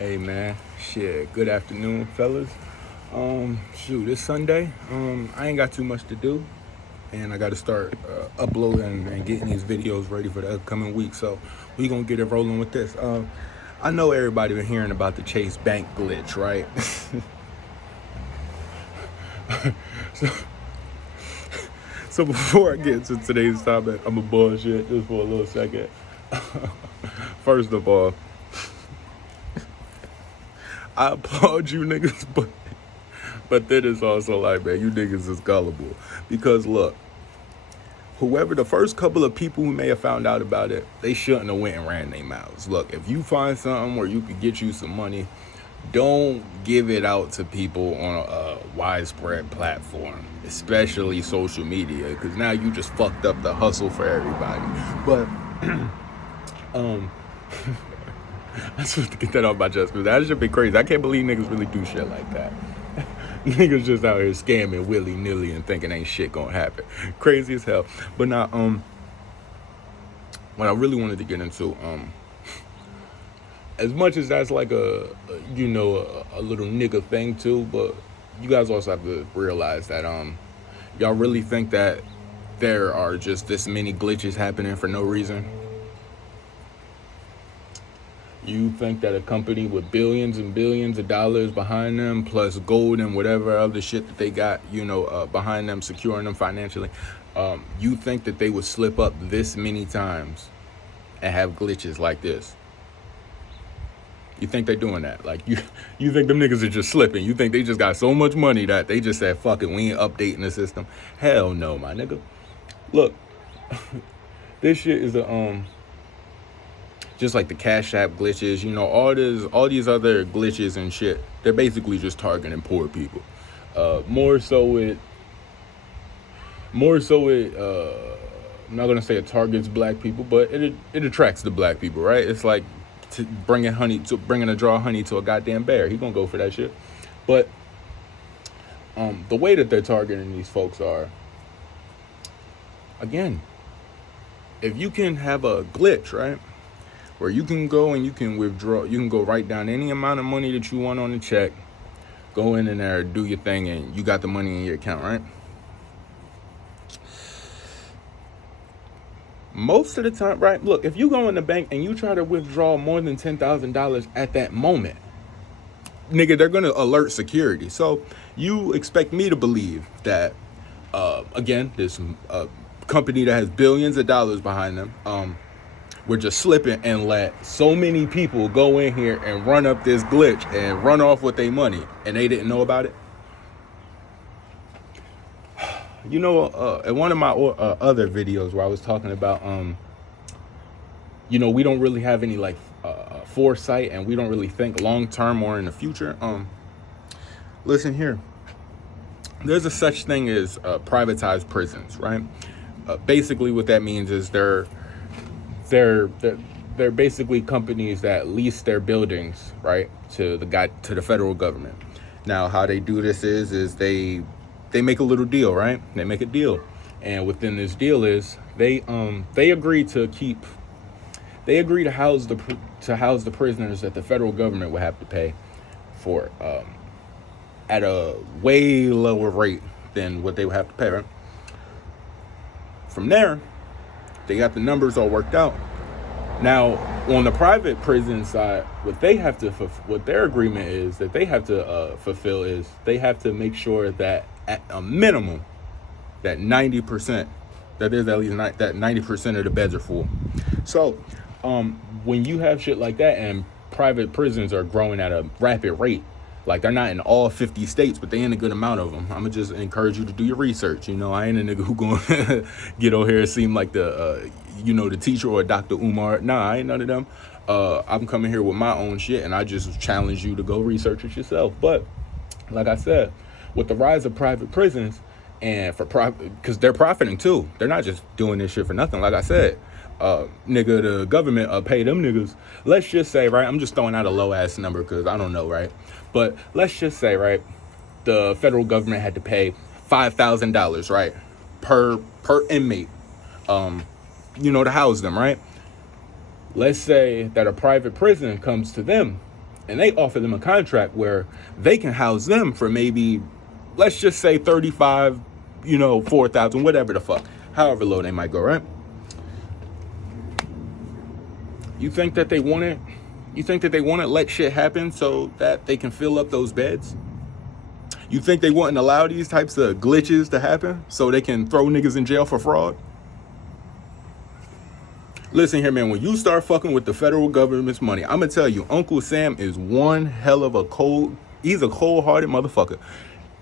Hey man, shit. Good afternoon, fellas. It's Sunday. I ain't got too much to do, and I got to start uploading and getting these videos ready for the upcoming week. So we gonna get it rolling with this. I know everybody been hearing about the Chase Bank glitch, right? so, so before I get to today's topic, I'm a bullshit just for a little second. First of all, I applaud you niggas, but then it's also like, man, you niggas is gullible. Because look, whoever the first couple of people who may have found out about it, they shouldn't have went and ran their mouths. Look, if you find something where you could get you some money, don't give it out to people on a widespread platform, especially social media, because now you just fucked up the hustle for everybody. But I just want to get that off my chest because that should be crazy. I can't believe niggas really do shit like that. Niggas just out here scamming willy-nilly and thinking ain't shit gonna happen. Crazy as hell. But now, what I really wanted to get into, as much as that's like a little nigga thing too, but you guys also have to realize that y'all really think that there are just this many glitches happening for no reason. You think that a company with billions and billions of dollars behind them, plus gold and whatever other shit that they got, behind them, securing them financially, you think that they would slip up this many times and have glitches like this? You think they're doing that? Like, you think them niggas are just slipping? You think they just got so much money that they just said, fuck it, we ain't updating the system? Hell no, my nigga. Look, this shit is just like the Cash App glitches, all these other glitches and shit, they're basically just targeting poor people. More so it I'm not gonna say it targets black people, but it attracts the black people, right? It's like bringing a jar of honey to a goddamn bear. He gonna go for that shit. But the way that they're targeting these folks are, again, if you can have a glitch, right, where you can go and you can withdraw, you can go write down any amount of money that you want on the check, go in there, do your thing, and you got the money in your account, right? Most of the time, right, look, if you go in the bank and you try to withdraw more than $10,000 at that moment, nigga, they're gonna alert security. So you expect me to believe that, again, this company that has billions of dollars behind them, we're just slipping and let so many people go in here and run up this glitch and run off with their money, and they didn't know about it. In one of my other videos where I was talking about, we don't really have any foresight, and we don't really think long term or in the future. Listen here. There's a such thing as privatized prisons, right? Basically, what that means is they're basically companies that lease their buildings, right, to the federal government. Now, how they do this is they make a little deal, right? They make a deal, and within this deal is they agree to house the prisoners that the federal government would have to pay for at a way lower rate than what they would have to pay, right? From there, they got the numbers all worked out. Now, on the private prison side, what their agreement is that they have to fulfill is they have to make sure that at a minimum that 90%, that there's at least that 90% of the beds are full. So, when you have shit like that and private prisons are growing at a rapid rate, like they're not in all 50 states, but they in a good amount of them. I'm gonna just encourage you to do your research. I ain't a nigga who gonna get on here and seem like the teacher or Dr. Umar. Nah, I ain't none of them. I'm coming here with my own shit, and I just challenge you to go research it yourself. But like I said, with the rise of private prisons, and because they're profiting too, they're not just doing this shit for nothing. Like I said, the government pay them niggas. Let's just say, right, I'm just throwing out a low ass number because I don't know, right? But let's just say, right, the federal government had to pay $5,000, right, per inmate, to house them, right? Let's say that a private prison comes to them and they offer them a contract where they can house them for maybe, let's just say 35, 4,000, whatever the fuck, however low they might go, right? You think that they want it? You think that they want to let shit happen so that they can fill up those beds? You think they wouldn't allow these types of glitches to happen so they can throw niggas in jail for fraud? Listen here, man, when you start fucking with the federal government's money, I'm gonna tell you, Uncle Sam is one hell of he's a cold-hearted motherfucker.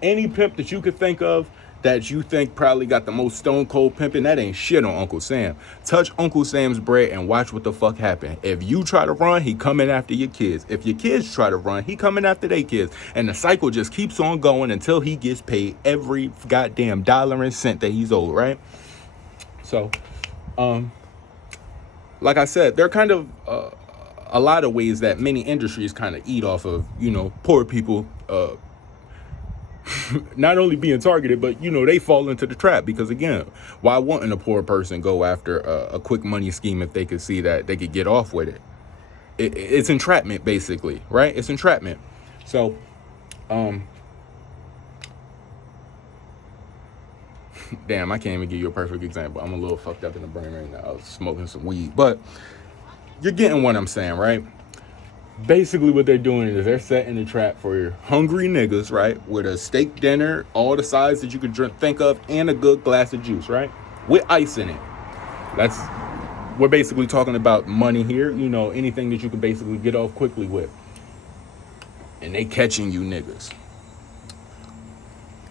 Any pimp that you could think of that you think probably got the most stone cold pimping, that ain't shit on Uncle Sam. Touch Uncle Sam's bread and watch what the fuck happen. If you try to run, he coming after your kids. If your kids try to run, he coming after their kids. And the cycle just keeps on going until he gets paid every goddamn dollar and cent that he's owed, right? So, like I said, there are kind of a lot of ways that many industries kind of eat off of, poor people, not only being targeted, but, they fall into the trap because, again, why wouldn't a poor person go after a quick money scheme if they could see that they could get off with it? It's entrapment, basically, right? It's entrapment. So, damn, I can't even give you a perfect example. I'm a little fucked up in the brain right now. I was smoking some weed, but you're getting what I'm saying, right? Basically what they're doing is they're setting a trap for your hungry niggas, right? With a steak dinner, all the sides that you could think of, and a good glass of juice, right? With ice in it. We're basically talking about money here, anything that you can basically get off quickly with. And they catching you niggas.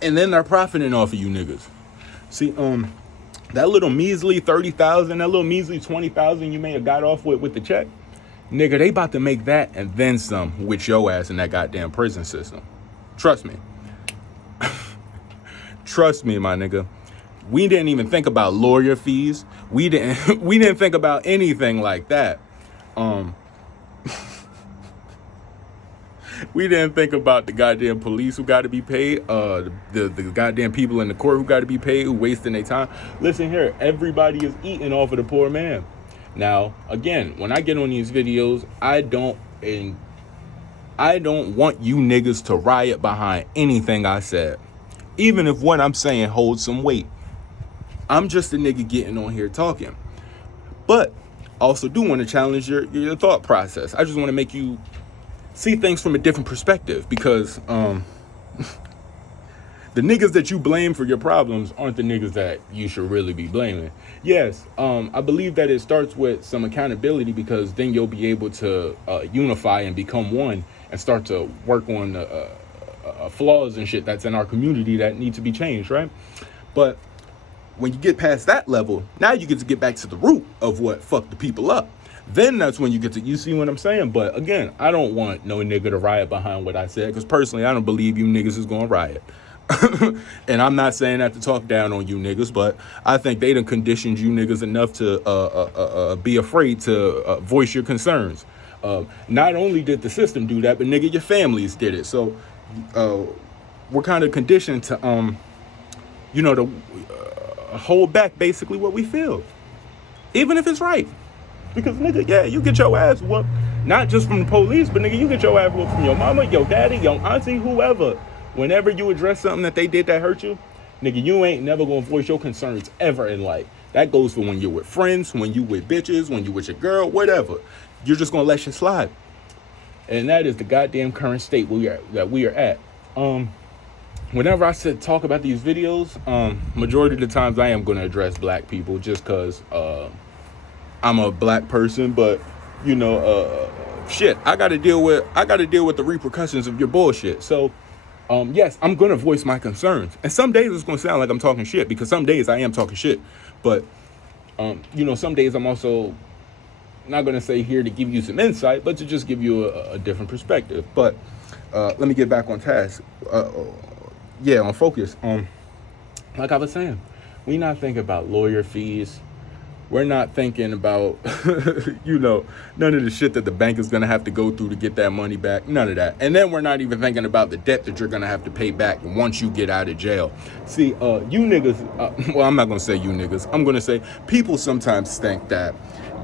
And then they're profiting off of you niggas. See, that little measly 30,000, that little measly 20,000 you may have got off with the check, nigga, they about to make that and then some with your ass in that goddamn prison system. Trust me. Trust me, my nigga. We didn't even think about lawyer fees. We didn't think about anything like that. We didn't think about the goddamn police who got to be paid, the goddamn people in the court who got to be paid, who wasting their time. Listen here, everybody is eating off of the poor man. Now, again, when I get on these videos, I don't want you niggas to riot behind anything I said, even if what I'm saying holds some weight. I'm just a nigga getting on here talking. But I also do want to challenge your thought process. I just want to make you see things from a different perspective, because the niggas that you blame for your problems aren't the niggas that you should really be blaming. Yes, I believe that it starts with some accountability, because then you'll be able to unify and become one and start to work on flaws and shit that's in our community that need to be changed, right? But when you get past that level, now you get to get back to the root of what fucked the people up. Then that's when you see what I'm saying? But again, I don't want no nigga to riot behind what I said, because personally, I don't believe you niggas is going to riot. And I'm not saying that to talk down on you niggas, but I think they done conditioned you niggas enough to be afraid to voice your concerns. Not only did the system do that, but nigga, your families did it. So we're kind of conditioned to, to hold back basically what we feel, even if it's right. Because, nigga, yeah, you get your ass whooped, not just from the police, but, nigga, you get your ass whooped from your mama, your daddy, your auntie, whoever. Whenever you address something that they did that hurt you, nigga, you ain't never gonna voice your concerns ever in life. That goes for when you're with friends, when you with bitches, when you with your girl, whatever. You're just gonna let shit slide. And that is the goddamn current state we are at. Whenever I talk about these videos, majority of the times I am gonna address black people just cause I'm a black person, but shit, I gotta deal with the repercussions of your bullshit. So yes, I'm gonna voice my concerns, and some days it's gonna sound like I'm talking shit, because some days I am talking shit, but some days I'm also not gonna say here to give you some insight, but to just give you a different perspective. But let me get back on task. On focus. Like I was saying, we not thinking about lawyer fees. We're not thinking about, none of the shit that the bank is going to have to go through to get that money back. None of that. And then we're not even thinking about the debt that you're going to have to pay back once you get out of jail. See, you niggas, well, I'm not going to say you niggas. I'm going to say people sometimes think that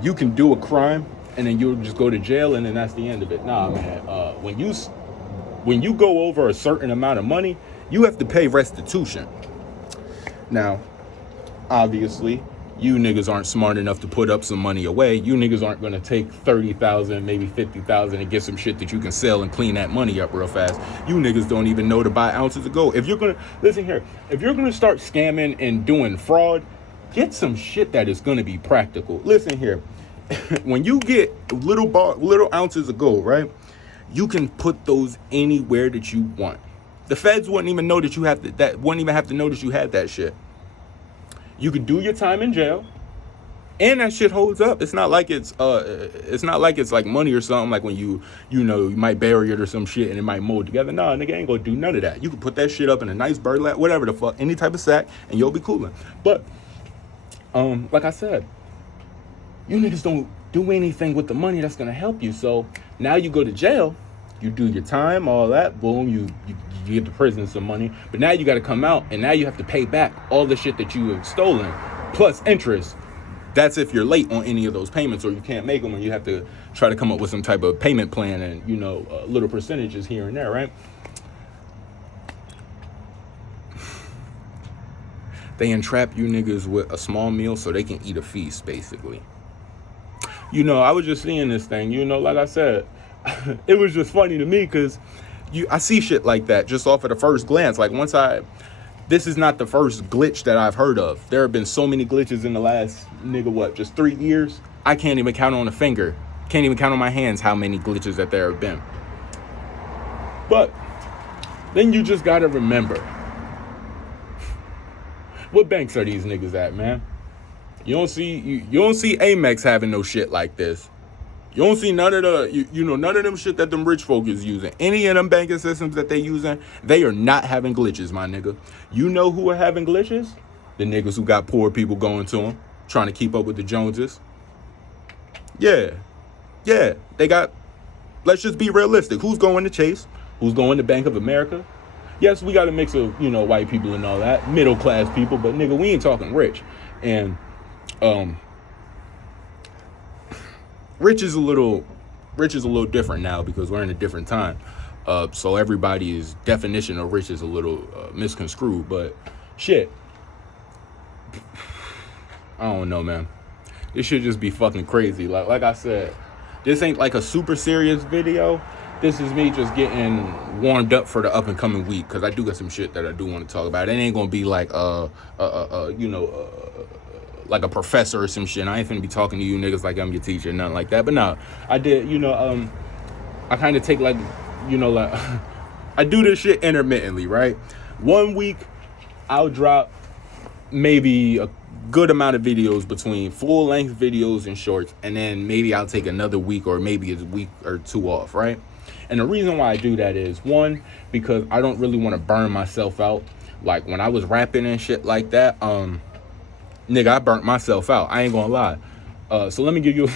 you can do a crime and then you'll just go to jail, and then that's the end of it. Nah, man. When you go over a certain amount of money, you have to pay restitution. Now, obviously, you niggas aren't smart enough to put up some money away. You niggas aren't gonna take 30,000, maybe 50,000, and get some shit that you can sell and clean that money up real fast. You niggas don't even know to buy ounces of gold. If you're gonna listen here, if you're gonna start scamming and doing fraud, get some shit that is gonna be practical. Listen here, when you get little ounces of gold, right? You can put those anywhere that you want. The feds wouldn't even know that you have wouldn't even have to know that you had that shit. You could do your time in jail, and that shit holds up. It's not like it's like money or something, like when you might bury it or some shit and it might mold together. Nah, nigga ain't gonna do none of that. You can put that shit up in a nice burlap, whatever the fuck, any type of sack, and you'll be coolin'. But like I said, you niggas don't do anything with the money that's gonna help you. So now you go to jail, you do your time, all that, boom, you get to prison some money, but now you got to come out, and now you have to pay back all the shit that you have stolen, plus interest. That's if you're late on any of those payments, or you can't make them, and you have to try to come up with some type of payment plan, and little percentages here and there, right? They entrap you niggas with a small meal so they can eat a feast, basically. I was just seeing this thing, like I said, it was just funny to me because I see shit like that just off of the first glance. Like this is not the first glitch that I've heard of. There have been so many glitches in the last, just 3 years? I can't even count on a finger. Can't even count on my hands how many glitches that there have been. But then you just gotta remember, what banks are these niggas at, man? You don't see Amex having no shit like this. You don't see none of none of them shit that them rich folk is using. Any of them banking systems that they using, they are not having glitches, my nigga. You know who are having glitches? The niggas who got poor people going to them, trying to keep up with the Joneses. Yeah, they got, let's just be realistic. Who's going to Chase? Who's going to Bank of America? Yes, we got a mix of, white people and all that, middle class people, but nigga, we ain't talking rich. And, Rich is a little different now because we're in a different time. So everybody's definition of rich is a little misconstrued. But shit, I don't know, man. This should just be fucking crazy. Like I said, this ain't like a super serious video. This is me just getting warmed up for the up and coming week, because I do got some shit that I do want to talk about. It ain't gonna be like like a professor or some shit. I ain't finna be talking to you niggas like I'm your teacher, nothing like that. But no, I did, I kind of take like I do this shit intermittently, right? 1 week, I'll drop maybe a good amount of videos between full-length videos and shorts, and then maybe I'll take another week or maybe a week or two off, right? And the reason why I do that is, one, because I don't really want to burn myself out. Like when I was rapping and shit like that, nigga, I burnt myself out. I ain't gonna lie. So let me give you,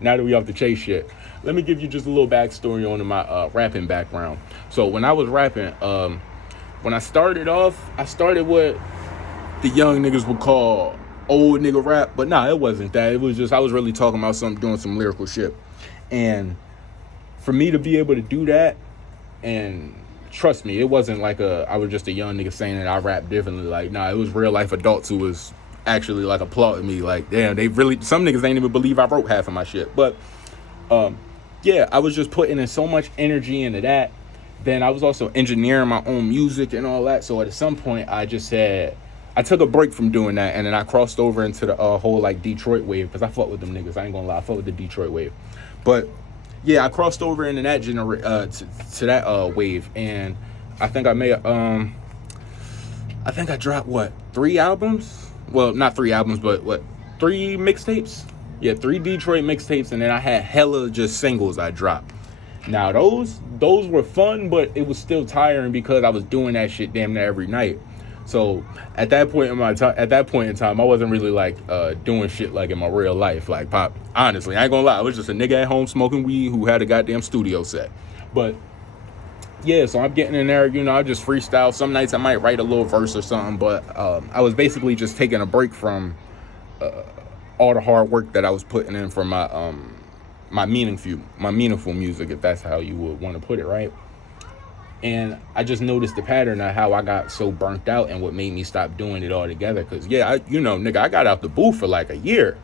now that we off the Chase shit, let me give you just a little backstory on my rapping background. So when I was rapping, when I started off, I started what the young niggas would call old nigga rap. But nah, it wasn't that. It was just, I was really talking about something, doing some lyrical shit. And for me to be able to do that, and trust me, it wasn't like I was just a young nigga saying that I rap differently. Like, nah, it was real life adults who was actually like applauding me. Like, damn, some niggas ain't even believe I wrote half of my shit. But yeah, I was just putting in so much energy into that. Then I was also engineering my own music and all that. So at some point I took a break from doing that, and then I crossed over into the whole like Detroit wave, because I fuck with them niggas. I ain't gonna lie, I fuck with the Detroit wave. But yeah, I crossed over into that to that wave, and I think I made I think I dropped 3 albums? Well, not 3 albums, but 3 mixtapes? Yeah, 3 Detroit mixtapes, and then I had hella just singles I dropped. Now those were fun, but it was still tiring because I was doing that shit damn near every night. So at that point in time, I wasn't really like doing shit like in my real life. Like, pop, honestly, I ain't gonna lie, I was just a nigga at home smoking weed who had a goddamn studio set. But yeah, so I'm getting in there, I just freestyle. Some nights I might write a little verse or something, but I was basically just taking a break from all the hard work that I was putting in for my meaningful music, if that's how you would want to put it, right? And I just noticed the pattern of how I got so burnt out and what made me stop doing it altogether. Cause yeah, nigga, I got out the booth for like a year.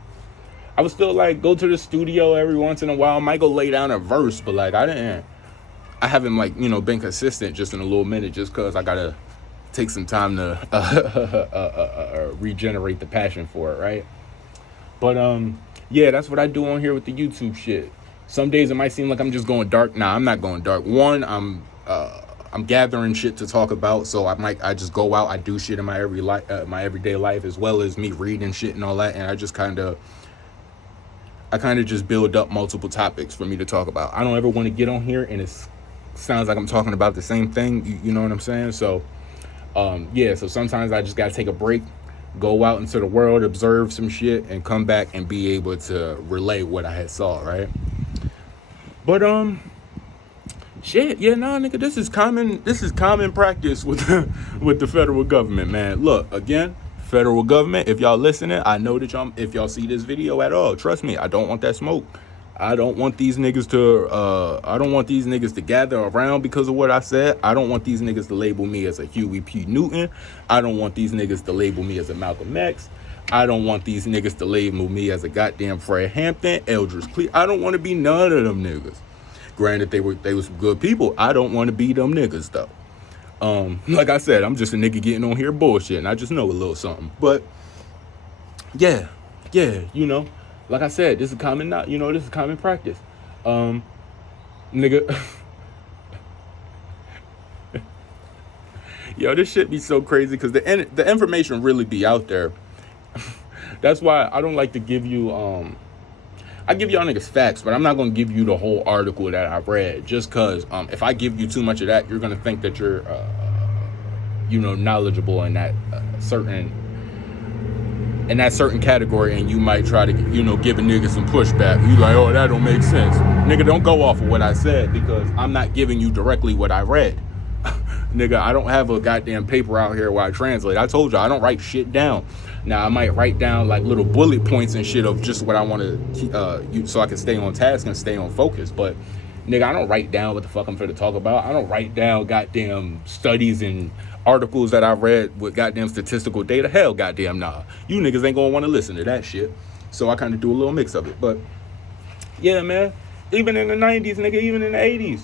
I would still like go to the studio every once in a while. I might go lay down a verse, but like I haven't like, been consistent just in a little minute, just cause I gotta take some time to regenerate the passion for it, right? But yeah, that's what I do on here with the YouTube shit. Some days it might seem like I'm just going dark. Nah, I'm not going dark. One, I'm gathering shit to talk about, so I just go out, I do shit in my everyday life, as well as me reading shit and all that, and I kind of just build up multiple topics for me to talk about. I don't ever want to get on here and it sounds like I'm talking about the same thing. You know what I'm saying? So yeah, so sometimes I just gotta take a break, go out into the world, observe some shit, and come back and be able to relay what I had saw, right? But shit, yeah, nah, nigga, this is common practice with with the federal government, man. Look, again, federal government, if y'all listening, I know that if y'all see this video at all, trust me, I don't want that smoke. I don't want these niggas to gather around because of what I said. I don't want these niggas to label me as a Huey P. Newton. I don't want these niggas to label me as a Malcolm X. I don't want these niggas to label me as a goddamn Fred Hampton, Eldridge Cleave. I don't want to be none of them niggas. Granted, they were some good people. I don't want to be them niggas though. Like I said, I'm just a nigga getting on here bullshit, and I just know a little something. But yeah, like I said, this is common practice. Nigga, yo, this shit be so crazy because the information really be out there. That's why I don't like to give you I give y'all niggas facts, but I'm not gonna give you the whole article that I read, just cause if I give you too much of that, you're gonna think that you're knowledgeable in that certain category, and you might try to give a nigga some pushback. You like, oh, that don't make sense. Nigga, don't go off of what I said, because I'm not giving you directly what I read. Nigga, I don't have a goddamn paper out here where I translate. I told you I don't write shit down. Now, I might write down like little bullet points and shit of just what I want to, so I can stay on task and stay on focus. But nigga, I don't write down what the fuck I'm finna talk about. I don't write down goddamn studies and articles that I read with goddamn statistical data. Hell, goddamn nah. You niggas ain't gonna want to listen to that shit. So I kind of do a little mix of it. But yeah, man. Even in the 90s, nigga, even in the 80s.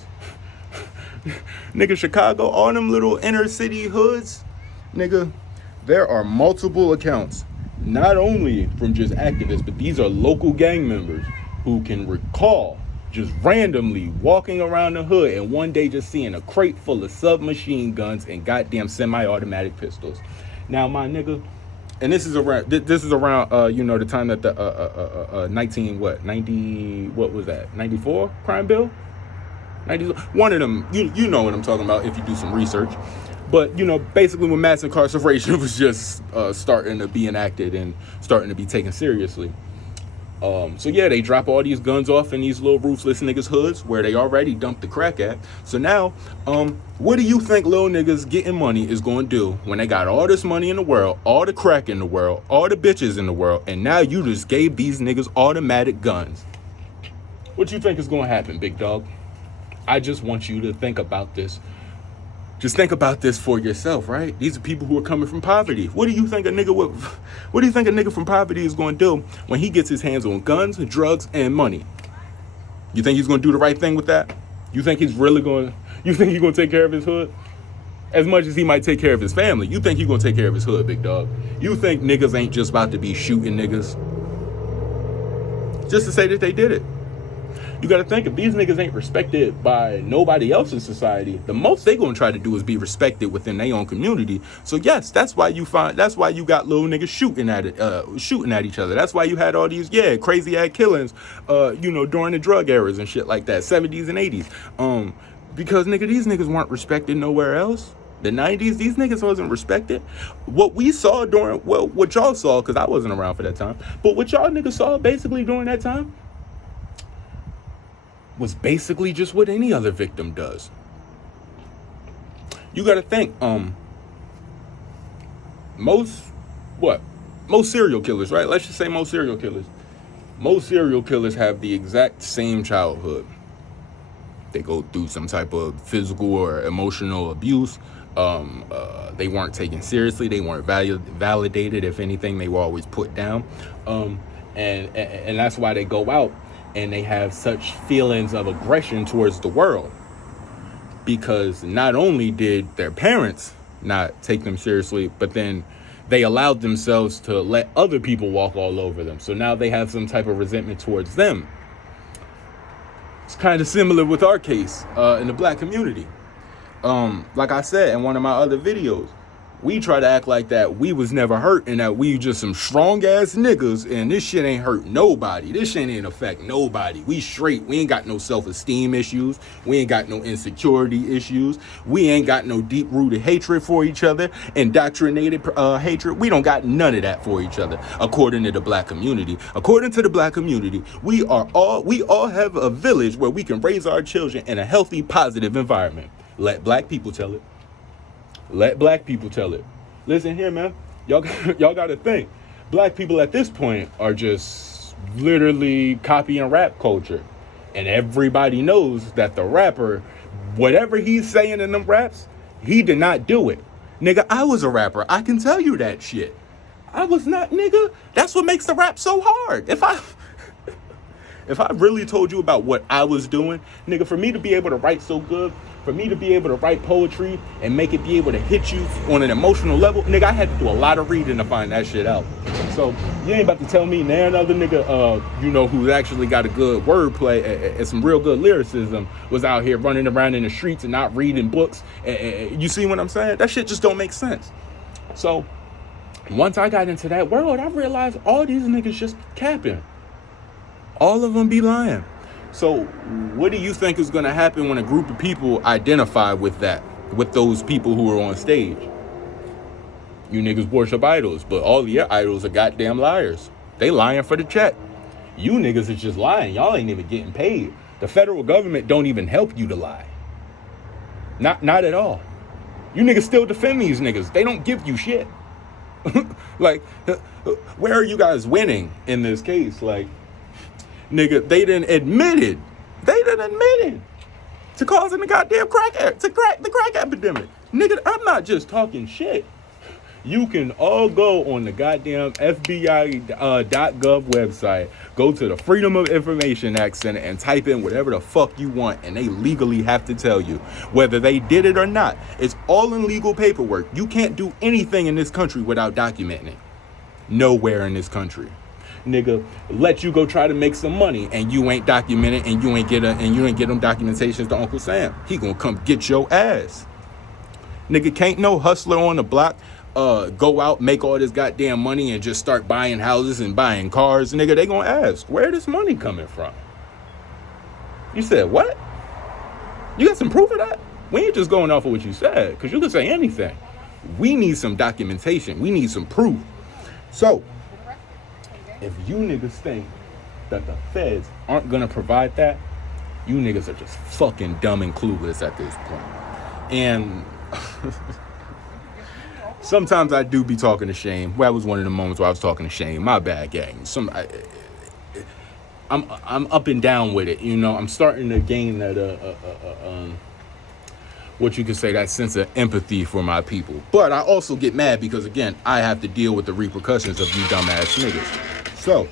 Nigga, Chicago, all them little inner city hoods, nigga, there are multiple accounts, not only from just activists, but these are local gang members who can recall just randomly walking around the hood and one day just seeing a crate full of submachine guns and goddamn semi-automatic pistols. Now, my nigga, and this is around the time that the 94 crime bill, 90, one of them, you know what I'm talking about if you do some research. But basically when mass incarceration was just starting to be enacted and starting to be taken seriously. So yeah, they drop all these guns off in these little roofless niggas hoods where they already dumped the crack at. So now, what do you think little niggas getting money is going to do when they got all this money in the world, all the crack in the world, all the bitches in the world, and now you just gave these niggas automatic guns? What you think is going to happen, big dog? I just want you to think about this. Just think about this for yourself, right? These are people who are coming from poverty. What do you think a nigga from poverty is going to do when he gets his hands on guns, drugs, and money? You think he's going to do the right thing with that? You think he's going to take care of his hood? As much as he might take care of his family, you think he's going to take care of his hood, big dog? You think niggas ain't just about to be shooting niggas just to say that they did it? You got to think, if these niggas ain't respected by nobody else in society, the most they gonna try to do is be respected within their own community. So yes, that's why you got little niggas shooting at each other. That's why you had all these crazy ass killings, during the drug eras and shit like that, 70s and 80s. Because nigga, these niggas weren't respected nowhere else. The 90s, these niggas wasn't respected. What we saw what y'all saw, because I wasn't around for that time, but what y'all niggas saw basically during that time was basically just what any other victim does. You gotta think, most serial killers, right? Let's just say most serial killers. Most serial killers have the exact same childhood. They go through some type of physical or emotional abuse. They weren't taken seriously. They weren't validated. If anything, they were always put down. And that's why they go out and they have such feelings of aggression towards the world. Because not only did their parents not take them seriously, but then they allowed themselves to let other people walk all over them. So now they have some type of resentment towards them. It's kind of similar with our case in the black community. Like I said in one of my other videos, we try to act like that we was never hurt and that we just some strong ass niggas and this shit ain't hurt nobody. This shit ain't affect nobody. We straight. We ain't got no self-esteem issues. We ain't got no insecurity issues. We ain't got no deep-rooted hatred for each other, indoctrinated hatred. We don't got none of that for each other, according to the black community. According to the black community, we all have a village where we can raise our children in a healthy, positive environment. Let black people tell it. Let black people tell it. Listen here, man. Y'all got to think. Black people at this point are just literally copying rap culture. And everybody knows that the rapper, whatever he's saying in them raps, he did not do it. Nigga, I was a rapper. I can tell you that shit. I was not, nigga. That's what makes the rap so hard. If I really told you about what I was doing, nigga, for me to be able to write so good, for me to be able to write poetry and make it be able to hit you on an emotional level, nigga, I had to do a lot of reading to find that shit out. So you ain't about to tell me now another nigga, who's actually got a good wordplay and some real good lyricism was out here running around in the streets and not reading books. You see what I'm saying? That shit just don't make sense. So once I got into that world, I realized all these niggas just capping. All of them be lying. So what do you think is going to happen when a group of people identify with that, with those people who are on stage? You niggas worship idols, but all of your idols are goddamn liars. They lying for the check. You niggas is just lying. Y'all ain't even getting paid. The federal government don't even help you to lie. Not at all. You niggas still defend these niggas. They don't give you shit. Like, where are you guys winning in this case? Like, nigga, they done admitted to causing the goddamn the crack epidemic. Nigga, I'm not just talking shit. You can all go on the goddamn FBI.gov website, go to the Freedom of Information Act Center and type in whatever the fuck you want, and they legally have to tell you whether they did it or not. It's all in legal paperwork. You can't do anything in this country without documenting it. Nowhere in this country. Nigga, let you go try to make some money and you ain't documented and you ain't get them documentations to Uncle Sam. He gonna come get your ass. Nigga, can't no hustler on the block go out, make all this goddamn money and just start buying houses and buying cars. Nigga, they gonna ask, where this money coming from? You said what? You got some proof of that? We ain't just going off of what you said, because you can say anything. We need some documentation. We need some proof. So if you niggas think that the feds aren't gonna provide that, you niggas are just fucking dumb and clueless at this point. And sometimes I do be talking to Shane. Well, that was one of the moments where I was talking to Shane. My bad, gang. I'm up and down with it. You know, I'm starting to gain that what you could say, that sense of empathy for my people. But I also get mad because, again, I have to deal with the repercussions of you dumbass niggas. So,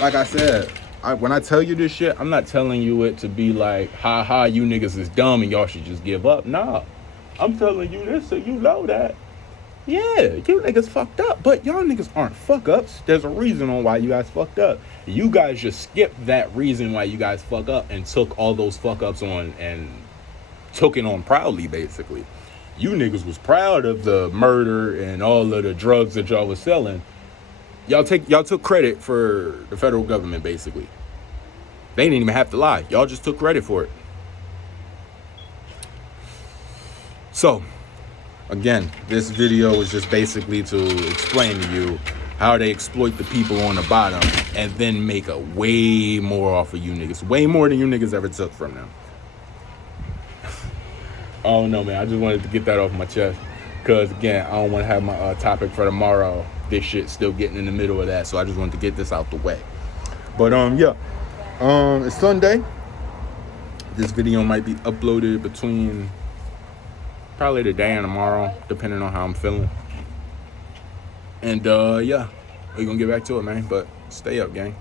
like I said, when I tell you this shit, I'm not telling you it to be like, ha ha, you niggas is dumb and y'all should just give up. Nah, I'm telling you this so you know that, yeah, you niggas fucked up, but y'all niggas aren't fuck ups. There's a reason on why you guys fucked up. You guys just skipped that reason why you guys fuck up and took all those fuck ups on and took it on proudly, basically. You niggas was proud of the murder and all of the drugs that y'all was selling. Y'all took credit for the federal government, basically. They didn't even have to lie. Y'all just took credit for it. So, again, this video is just basically to explain to you how they exploit the people on the bottom and then make a way more off of you niggas. Way more than you niggas ever took from them. I don't know, man. I just wanted to get that off my chest. Because, again, I don't want to have my topic for tomorrow this shit still getting in the middle of that. So I just wanted to get this out the way. But yeah, it's Sunday. This video might be uploaded between probably today and tomorrow, depending on how I'm feeling. And yeah, we're gonna get back to it, man. But stay up, gang.